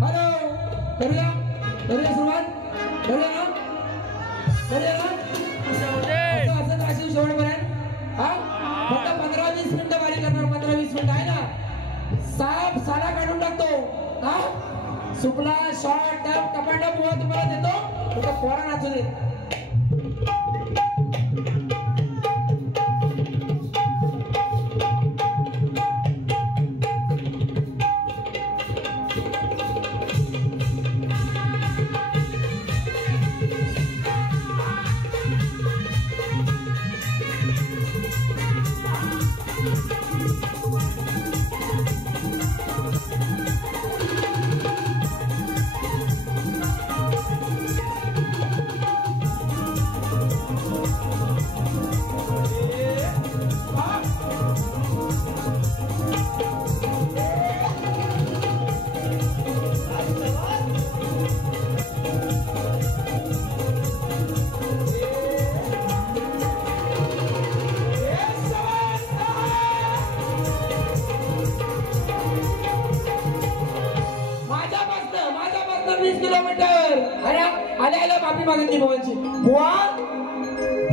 Hello करूया करूया सुरुवात करूया ना करूया ना असं नाशिक शेवटपर्यंत हा फक्त 15-20 मिनिटं वारी करणार 15-20 मिनिटं आहे ना साप साला काढून टाकतो हा सुपला शॉर्ट टप टपाटप बुवा तुम्हाला देतो फक्त पोरा नाचू दे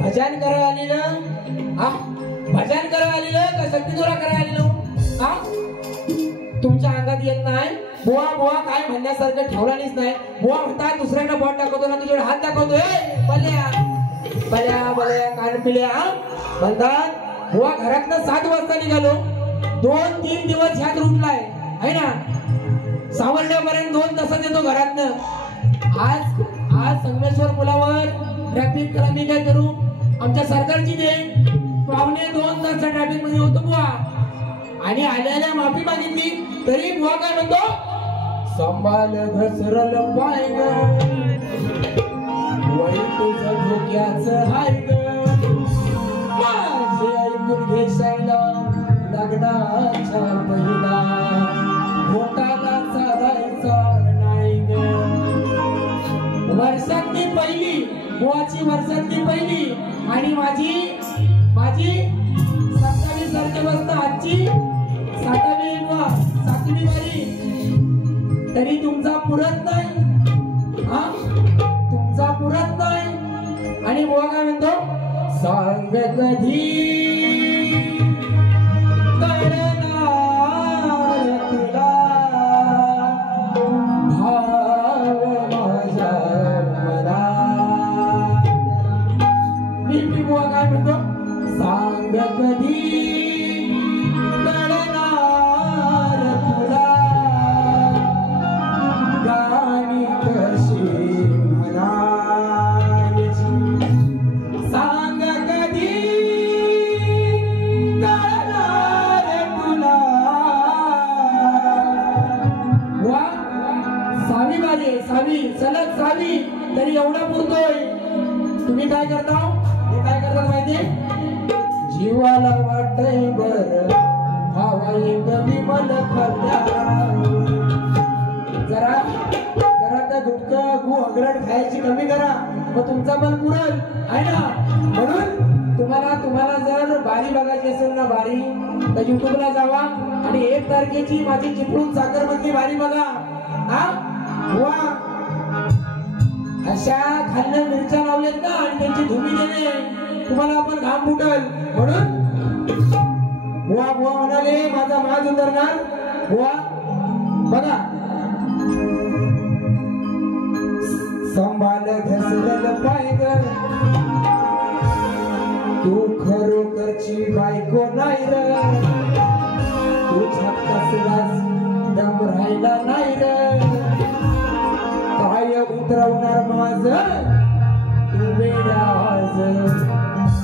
भजन करायला आलेलं हा भजन करायला आलेलं का शक्तिचोरा करायला आलेलं हा तुमच्या अंगात येत नाही बुवा बुवा काय म्हणण्यासारखं ठेवलाच नाही बुवा म्हणतात दुसऱ्यांना बोट दाखवतो ना तुझ्याकडे हात दाखवतोय बल्या बल्या बल्या कान पिल्या म्हणतात बुवा घरातनं 7 वाजता निघालो 2-3 दिवस ह्यात रुटलाय है ना सावरण्यापर्यंत 2 तासात येतो घरातनं आज संगमेश्वर पुलावर ट्रॅफिक करा मी काय करू आमच्या सरकारची दे पावणे 2 तास ट्रॅफिक मध्ये होतो बुवा आणि आल्याला माफी मागितली तरी बुवा काय म्हणतो संभाल घसरल पाय ग वय तुझं धोक्याचं हाय ग माझे ऐकून घेशायला लग्नाच्या पहिला घोटाला साधायचा नाही ग वर्षातली पहिली बुवाची वर्षातली पहिली आणि माझी 27 तारखेपासून आजची 7वी वारी तरी तुमचा पुरत नाही हा तुमचा पुरत नाही आणि बुवा काय म्हणतो सांग कधी कळणार तुला भाव माझ्या बुवा काय म्हणतो सांग कधी कळणार तुला गाणी कशी म्हणायची सांग कधी कळणार तुला वा 6वी वाली 6वी सलग 6वी तरी एवढा पुरतोय तुम्ही काय करता काय करतात माहिती जीवाला वाटतंय बर हवाई कमी मन खात्या जरा त्या गुटखा गु अग्रड खायची कमी करा मग तुमचा मन पुरल आहे ना म्हणून तुम्हाला जर बारी बघायची असेल ना बारी तर युट्यूबला जावा आणि 1 तारखेची माझी चिपळूण साखर मधली बारी बघा हा वा अशा खाल्ल्या मिरच्या लावल्यात ना आणि त्यांची धुमी देणे तुम्हाला आपण घाम फुटल म्हणून बुवा बुवा म्हणाले माझा माज उतरणार बुवा बघा संभाल घसरल पाय ग तू खरोखरची बायको नाही रे तुझ्या कसलाच दम राहिला नाही रे काय उतरवणार माझं तू वेडाज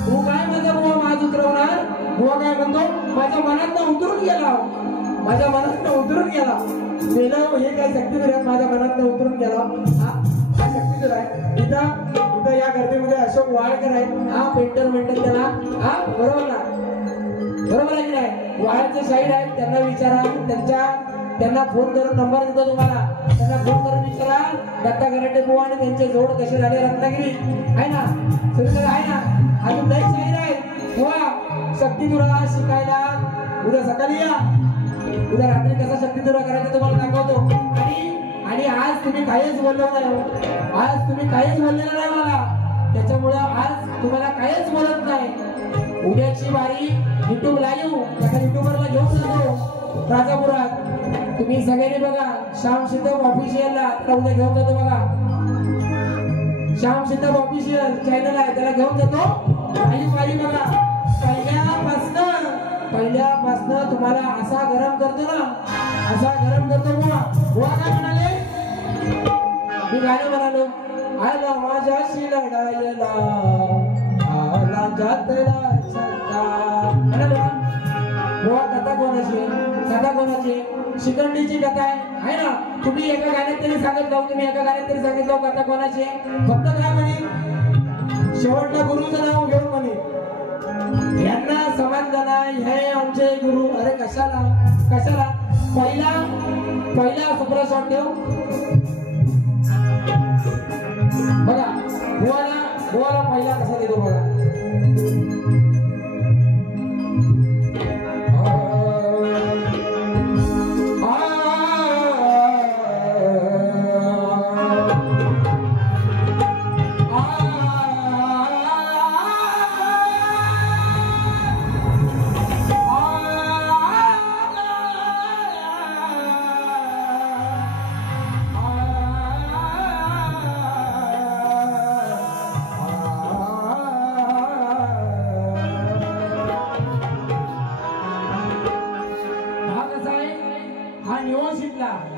तू काय माझा बुवा माझ उतरवणार बुवा काय म्हणतो माझ्या मनात उतरून गेला माझ्या मनात उतरून गेला गेलं हे काय शक्तीवीर माझ्या मनात उतरून गेला हा शक्तीवीर आहे इथं या गर्दीमध्ये अशोक वाळकर आहे हा पेंटर म्हणतात त्याला हा बरोबर आहे की नाही वाळचे शाहीर आहेत त्यांना विचारा त्यांना फोन करून नंबर देतो तुम्हाला त्यांना फोन करून विचारा दत्ता गराटे बुवा आणि त्यांचे जोड कसे झाले रत्नागिरी आहे ना सगळीकडे आहे ना अजून लई शाहीर आहेत बुवा शक्तीतुरा शिकायला उद्या सकाळी या उद्या रात्री कसा शक्तीतुरा करायचा तुम्हाला दाखवतो आणि आज तुम्ही काहीच बोललो नाही, आज तुम्ही काहीच बोललेलं नाही मला, त्याच्यामुळे आज तुम्हाला काहीच बोलत नाही। उद्याची बारी युट्यूब लाईव्ह एका युट्यूबरला घेऊन जातो राजापुरात, तुम्ही सगळ्यांनी बघा। श्याम सिद्धम ऑफिशियलला उद्या घेऊन जातो बघा, श्याम सिद्धम ऑफिशियल चॅनल आहे त्याला घेऊन जातो। आणि बारी बघा, पहिल्यापासनं तुम्हाला असा गरम करतो ना, असा गरम करतो। बुवा काय म्हणाले, मी गाणं म्हणालो, आला माझ्याशी लढायला आला जातला छंदा। बुवा कथा कोणाची, कथा कोणाची, शिखंडीची कथा आहे ना। तुम्ही एका गाण्यात तरी सांगत जाऊ, तुम्ही एका गाण्यात तरी सांगत जाऊ कथा कोणाची। फक्त काय म्हणे, शेवटला गुरुचं नाव घेऊन म्हणे, यांना समजलं नाही हे आमचे गुरु। अरे कशाला कशाला, पहिला सुप्रा शॉट ठेव बघा, बुवाला पहिला कसा देतो बघा।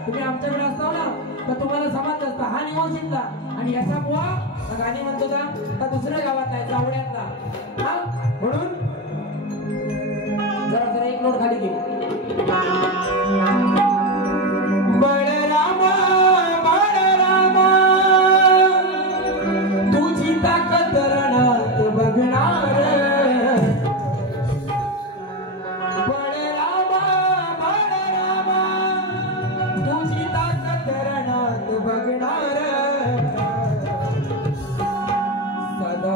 तुम्ही आमच्याकडे असता ना तर तुम्हाला समजत असता, हा निवास शिकला आणि याचा बुवा गाणी म्हणतो का दुसऱ्या गावात आहे जावड्यातला, हा म्हणून जरा एक नोट खाली घे। बळरामा बळरामा तुझी ताकद रणात बघणार,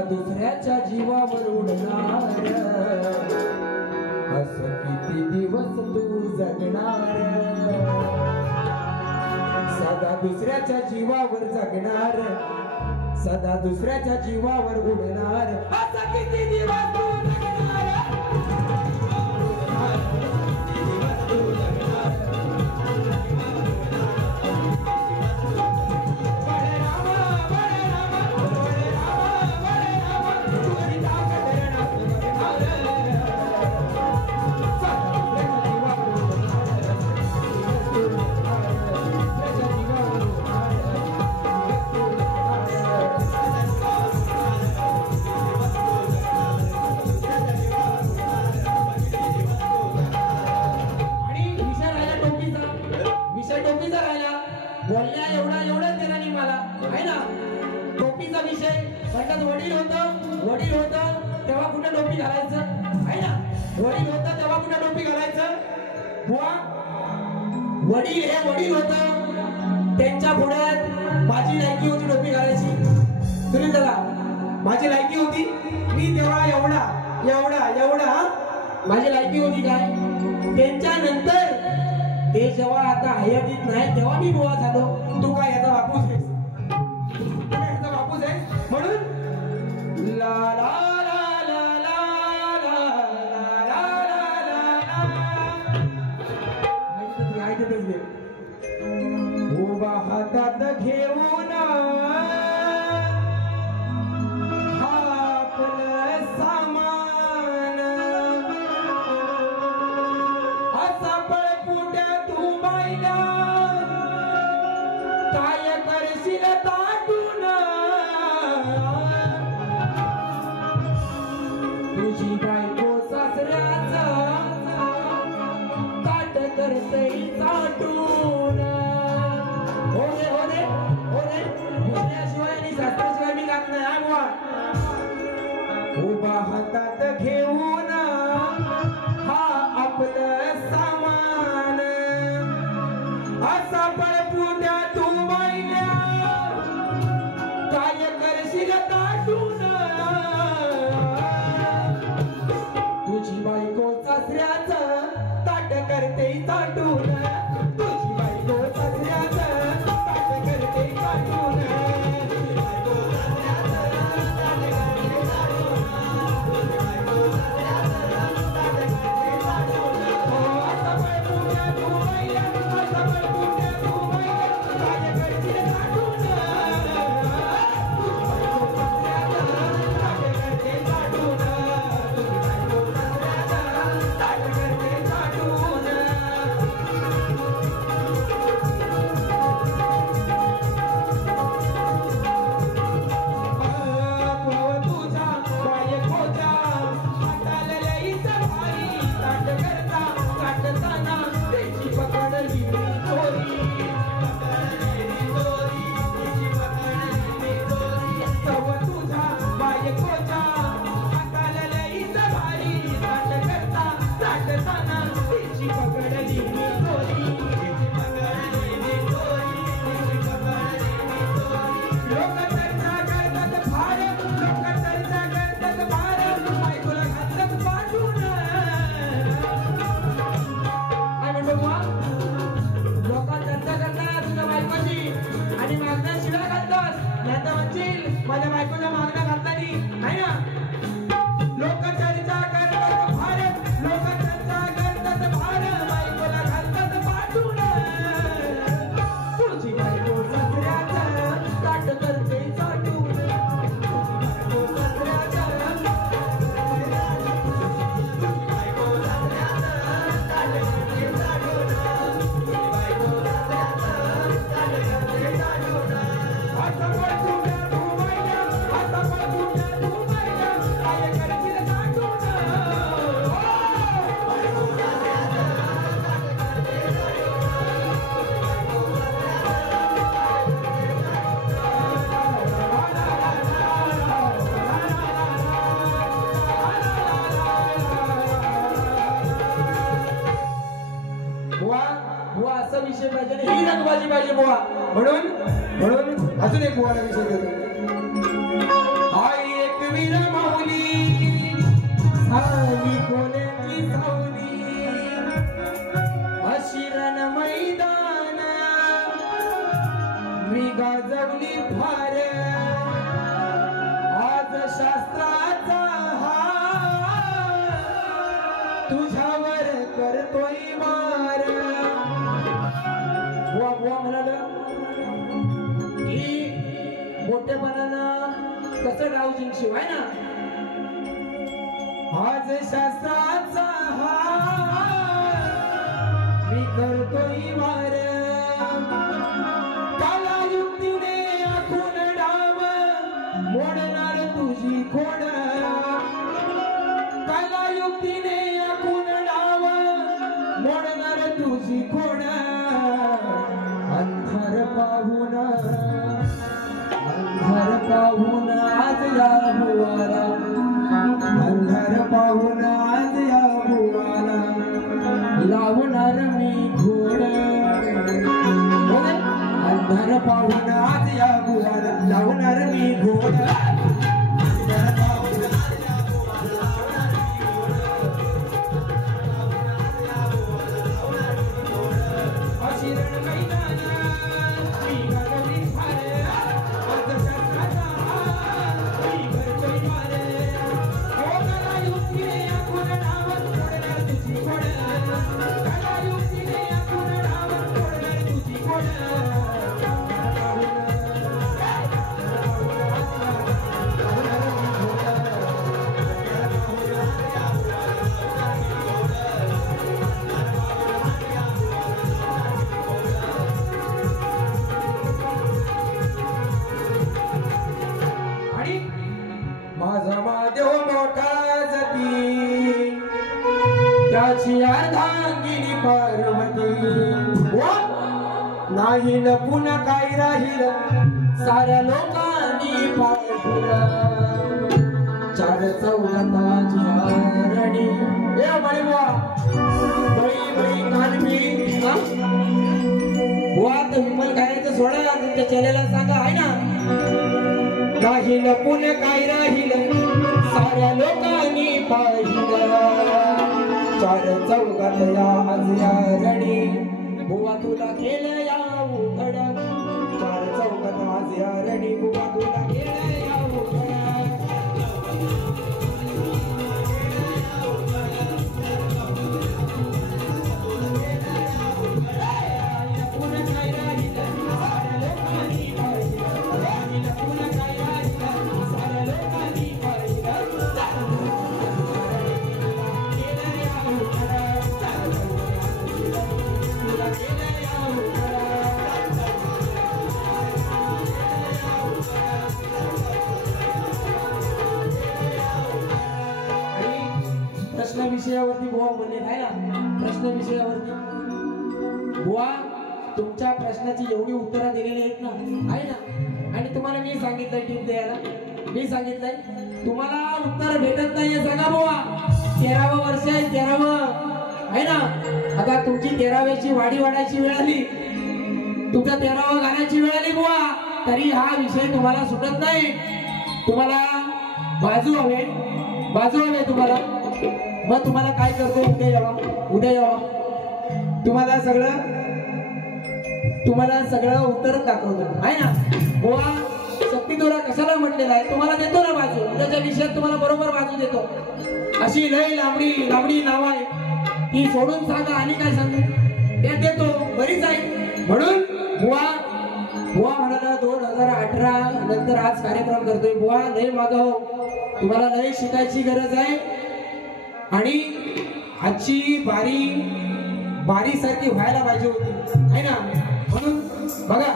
दुसऱ्याच्या जीवावर उडणार, असं किती दिवस तू जगणार, सदा दुसऱ्याच्या जीवावर जगणार, सदा दुसऱ्याच्या जीवावर उडणार, असं किती दिवस तू जगणार। बोलल्या एवढंच दिला नाही मला, आहे ना। टोपीचा विषय म्हणतात, वडील होतं तेव्हा कुठे टोपी घालायचं, आहे ना। वडील होतं तेव्हा कुठे टोपी घालायचं, बुवा वडील होतं त्यांच्या पुढ्यात माझी लायकी होती टोपी घालायची। तुम्ही चला, माझी लायकी होती, मी तेव्हा एवढा माझी लायकी होती काय। त्यांच्यानंतर ते जेव्हा आता हयातीत नाही तेव्हा मी बुवा झालो। तू काय याचा बापूस आहेस, तू काय याचा बापूस आहेस, म्हणून ला ला ला ला ला ला ला ला उभा हातात घेऊन आपलं सामान, असा पळपुट्या तू बायला काय करशील ताटून, तुझी बायको सासऱ्याचं ताट करते ताटून। हो दे दुसऱ्याशिवाय आणि सासऱ्याशिवाय मी जात नाही, हा बुवा। उभा हातात घेऊन हा आपलं सामान, असा पळपुट्या तू बायल्या काय करशील ताटून, तुझी बायको सासऱ्याचं ताट करते ताटून, तुझी बायको सासऱ्याचं ताट करते पाहिजे बुवा. म्हणून अजून एक बुवाला विषय देतो. आई एक वीर माऊली सावली कोल्याची सावली अशिरण मैदान मी गाजवली फार आज शास्त्राचा तुझ्यावर करतोय मार. बुवा म्हणाल की मोठेपणानं कसं गाव जिंकशीव आहे ना. आज शास्त्राचा मी करतोय मार काला युक्तीने आखून डाव मोडणार तुझी खोड काला युक्तीने आखून डाव मोडणार तुझी खोड. अंधार पाहून आज या भुवाला अंधार पाहून आज या भुवाला लावणार मी घोड. अंधार पाहून आज या भुवाला लावणार मी घोड. माझा महादेव मोठा जती त्याची अर्धांगिनी पार्वती नाही लपून काय राहील साऱ्या लोकांनी पाठवला. चार चौघाताची आरणी ए बाई कानपी बुवा तर विमल खायचं सोडा तुमच्या चेलेला सांगा आहे ना. नाही लपून काय राहील साऱ्या लोकांनी पाहिलं चार चौघात या आज या रणी बुवा तुला केलं या उघड. चार चौघात आज या रणी बुवा तुला केलं या उघड. प्रश्न विषयावरती बुवा बोलले आहे ना. प्रश्न विषयावरती बुवा तुमच्या प्रश्नाची एवढी उत्तरं दिलेली आहेत ना आहे ना. आणि तुम्हाला मी सांगितलंय टीप द्यायला मी सांगितलंय तुम्हाला उत्तर भेटत नाहीये सांगा बुवा. 13वं वर्ष आहे 13वं आहे ना. आता तुमची 13व्याची वाढी वाढायची वेळ आली तुमचा 13वं गाण्याची वेळ आली बुवा तरी हा विषय तुम्हाला सुटत नाही. तुम्हाला बाजू हवे तुम्हाला. मग तुम्हाला काय करतो उद्या यावा तुम्हाला सगळं उत्तर दाखवतो आहे ना. बुवा शक्ती तुला कशाला म्हटलेला आहे तुम्हाला देतो ना बाजू. उद्याच्या विषयात तुम्हाला बरोबर बाजू देतो. अशी लय लांबडी नाव आहे ती सोडून सांगा आणि काय सांगू ते देतो बरीच आहे. म्हणून बुवा म्हणाला 2018 नंतर आज कार्यक्रम करतोय. बुवा लय मागव तुम्हाला लय शिकायची गरज आहे. आणि आजची बारी सारखी व्हायला पाहिजे होती आहे ना. म्हणून बघा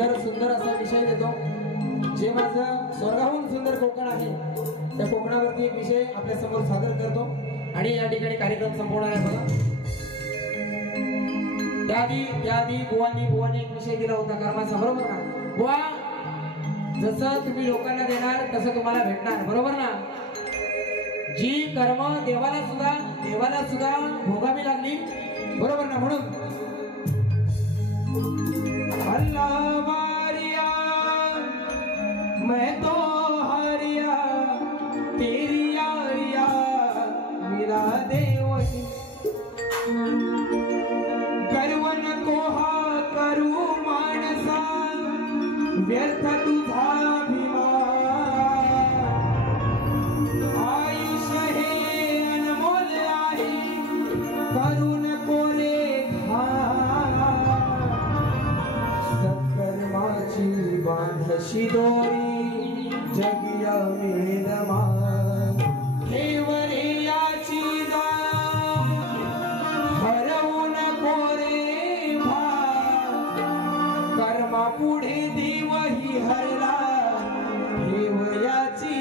सुंदर सुंदर असा विषय देतो जे माझं स्वर्गाहून सुंदर कोकण आहे त्या कोकणावरती एक विषय आपल्या समोर सादर करतो आणि या ठिकाणी कार्यक्रम संपवणार आहे बघा। त्याआधी बुवानी एक विषय दिला होता कर्माचा, बरोबर ना बुवा? जसं तुम्ही लोकांना देणार तसं तुम्हाला भेटणार, बरोबर ना? जी कर्म देवाला सुद्धा भोगावी लागली, बरोबर ना? म्हणून अल्लाह वारिया मैं तो हारिया तेरी यारिया मेरा देवही गर्व नको हा करू मानसा व्यर्थ तुझा आयुष्य हे अनमोल आहे करू नको रे बांधशी दोरी जगिया मेळमा ठेवरे याची हरवू नको रे भा कर्मा पुढे देवही हरला ठेव याची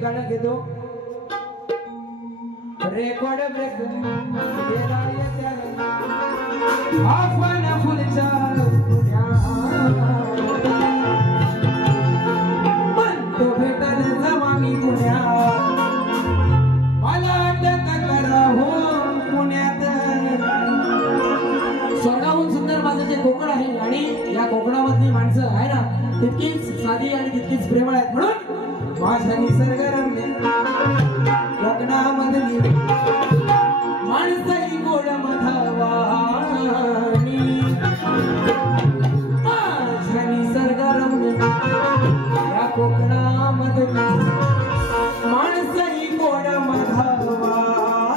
गाणं घेतो रेकॉर्ड ब्रेक आपण फुलच्या माणसं आहे ना तितकीच साधी आणि तितकीच प्रेमळ आहेत. म्हणून माझ्या निसर्गरम्य कोकणामधली माणसं ही गोड मधवाणी, माझ्या निसर्गरम्य या कोकणामधली माणसं ही गोड मधवाणी.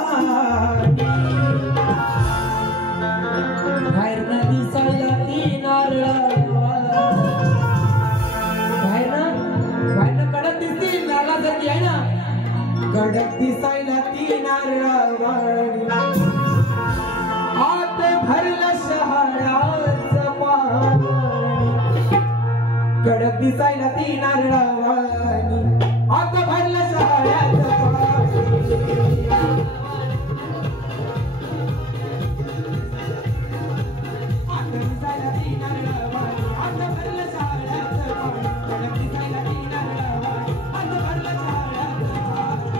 बाहेर नदी सायला ती नारळ, बाहेरनं कडक दिसती नारळासारखी आहे ना, कडक दिसायला ती नारळावाणी. आत भरलं शहाळ्याचं पाणी, कडक दिसायला ती नारळावाणी. आत भरलं शहाळ्याचं पाणी, आत दिसायला ती नारळावाणी. आत भरलं शहाळ्याचं पाणी, कडक दिसायला ती नारळावाणी. आत भरलं शहाळ्याचं पाणी.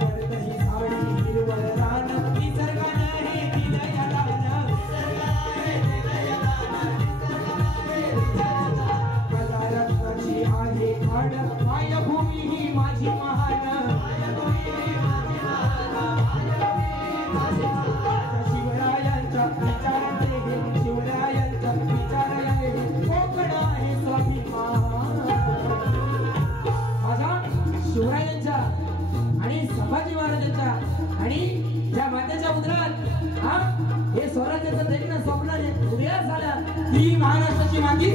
पडतही साडी हिरवळ रान, निसर्गानं हे दिलं या दान. मला रत्नाची आहे खाण, मायभूमी ही माझी महान. शिवरायांच्या विचारांचे हे, शिवरायांच्या विचारांचे हे कोकण आहे स्वाभिमान. माझा शिवरायांच्या आणि संभाजी महाराजांच्या आणि ज्या मातेच्या उदरात हा हे स्वराज्याचं देखणं स्वप्न उदयास आलं, ही महाराष्ट्राची माती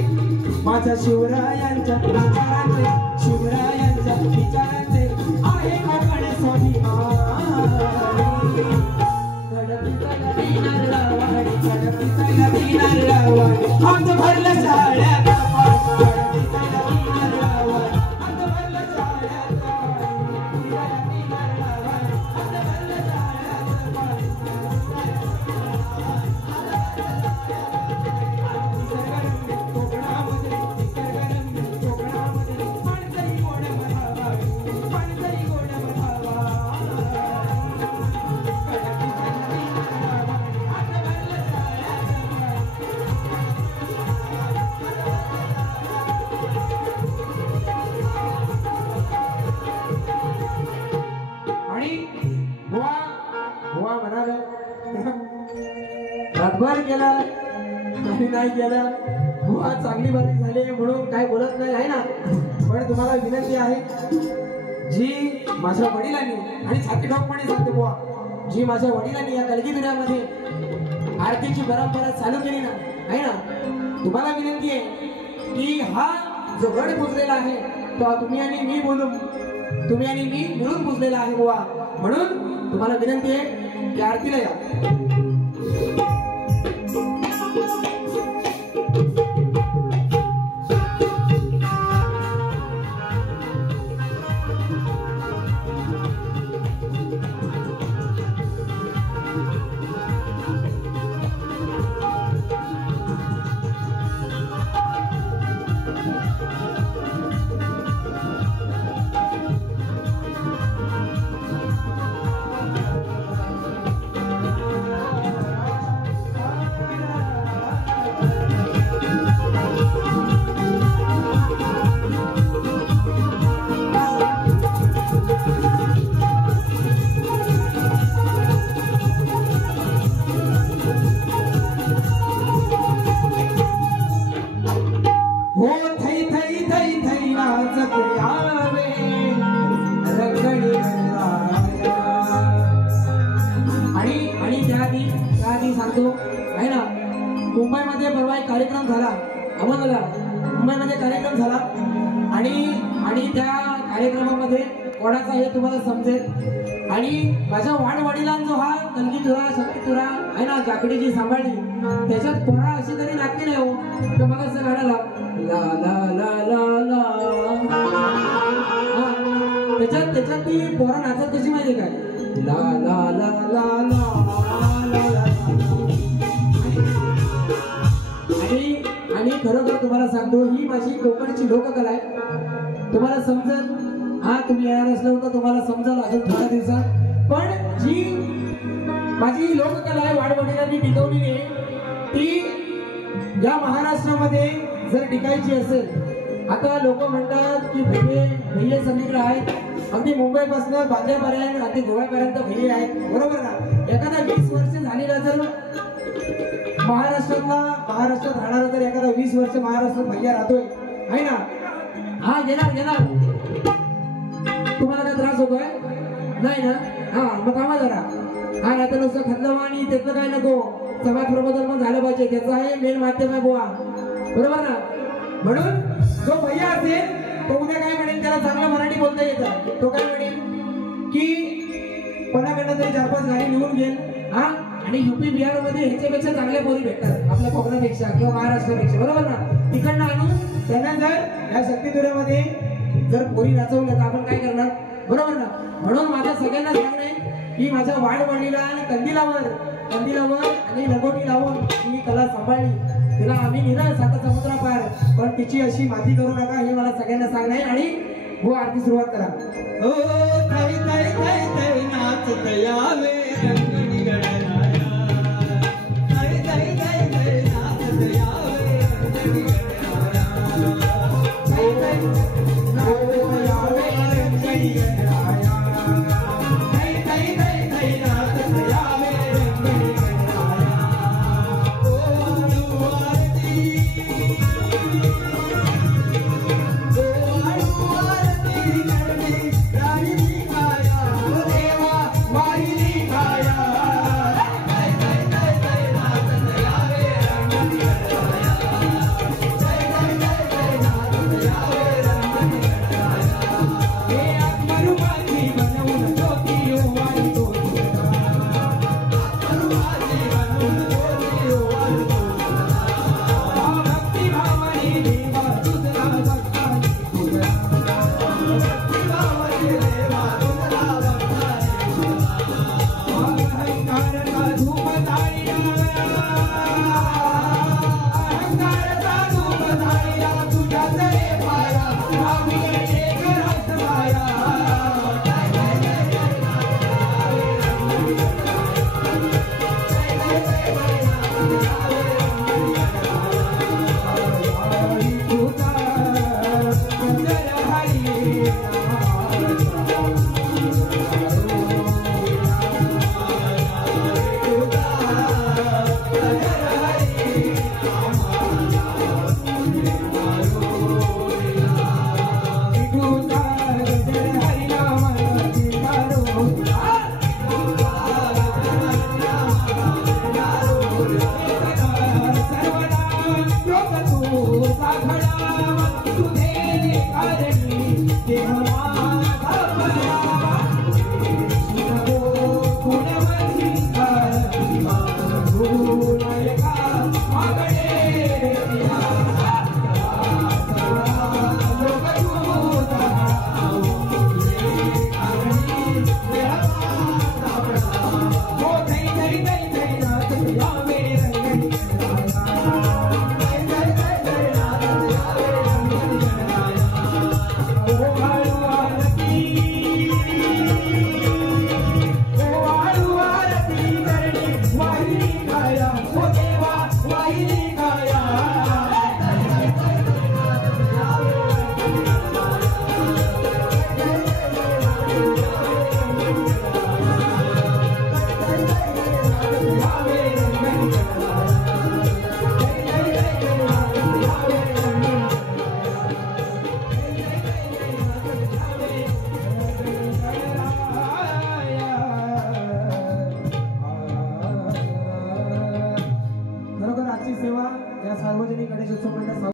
माझ्या शिवरायांच्या विचारांचे, शिवरायांच्या विचारांचे आहे कोकण स्वाभिमान. कडक दिसायला ती नारळावाणी, कडक दिसायला ती नारळावाणी. हात भरलं शाळ्यात पाणी, कडक दिसायला ती नारळावाणी. हात भरलं शाळ्यात पाणी, दिसायला ती नारळावाणी. हात भरलं शाळ्यात पाणी. निसर्गरम्य कोकणामध्ये, निसर्गरम्य कोकणामध्ये माणसं ही गोड मधावाणी, माणसं ही गोड मधावाणी. कडक दिसायला ती नारळावाणी, हात भरलं शाळ्यात पाणी. आणि बुवा बुवा म्हणाले रातभर केला आणि नाही केला, बुवा चांगली बातमी झाली म्हणून काय बोलत नाही आहे ना. पण तुम्हाला विनंती आहे, जी माझ्या वडिलांनी आणि छाती ठोकपणे सांगते बुवा, जी माझ्या वडिलांनी या कलगीधुऱ्यामध्ये आरतीची परंपरा चालू केली ना आहे ना, तुम्हाला विनंती आहे की हा जो गड पुजलेला आहे तो तुम्ही आणि मी बोलून, तुम्ही आणि मी मिळून पुजलेला आहे बुवा. म्हणून तुम्हाला विनंती आहे की आरतीला या. मुंबईमध्ये परवा एक कार्यक्रम झाला, अमोलला मुंबईमध्ये कार्यक्रम झाला आणि त्या कार्यक्रमामध्ये कोणाचा हे तुम्हाला समजेल. आणि माझ्या वाडवडिलांचा हा कलगीधुरा शक्तीधुरा आहे ना, जाकडीची सांभाळली त्याच्यात पोरा अशी तरी नाटकी नाही हो. तर मग असं गाण्याला ला ला ला ला ला त्याच्यात ती पोरा नाचत कशी माहिती काय, ला ला ला ला ला ला. आणि खरोखर तुम्हाला सांगतो ही माझी कोकणची लोककला आहे. तुम्हाला समजेल हा तुम्ही येणार असलं तर तुम्हाला समजायला अजून थोड्या दिवसात. पण जी माझी लोककला आहे वाडवडिलांनी टिकवलेली आहे ती या महाराष्ट्रामध्ये जर टिकायची असेल, आता लोक म्हणतात की भैये सगळीकडे आहेत, अगदी मुंबईपासून बांद्यापर्यंत अगदी गोव्यापर्यंत भैये आहेत, बरोबर ना. एखादा 20 वर्ष झालेला जर महाराष्ट्रात राहणारा जर एखादा 20 वर्ष महाराष्ट्रात भैया राहतोय आहे ना, हा घेणार तुम्हाला काय त्रास होतोय नाही ना. हा मग थांबा जरा. हा नाही तर नुसतं खतलवा आणि त्याचं काय नको, समाज प्रबोधन पण झालं पाहिजे, त्याचं आहे मेन माध्यम आहे बुवा, बरोबर ना. म्हणून जो भैया असेल तो उद्या काय म्हणेल, त्याला चांगलं मराठी बोलता येतं, तो काय म्हणेल की कोणाकडनं तरी 4-5 गाणी निवडून घेईल. हा आणि युपी बिहार मध्ये ह्याच्यापेक्षा चांगल्या बोली भेटतात आपल्या कोकणापेक्षा किंवा महाराष्ट्रापेक्षा, बरोबर ना. तिकडनं आणून त्यांना जर या शक्तीतुऱ्यामध्ये जर पोरी नाचवलं तर आपण काय करणार, बरोबर ना. म्हणून माझ्या सगळ्यांना सांगणं आहे की माझ्या वाडवडीला आणि कंदिलावर आणि लगोटी लावून ही कला सांभाळली, तिला आम्ही निराळ 7 समुद्रापार, पण तिची अशी माती करू नका हे मला सगळ्यांना सांगणं आहे. आणि हो आरती सुरुवात करा. ओ ताई ताई ताई ताई नाचत यावे रंगणी गणराया, ताई ताई ताई ताई नाचत यावे रंगणी गणराया, ताई ताई नाचत यावे रंगणी गणराया, ताई ताई ताई ताई नाचत यावे रंगणी गणराया. ओ आरती तुझे कारणी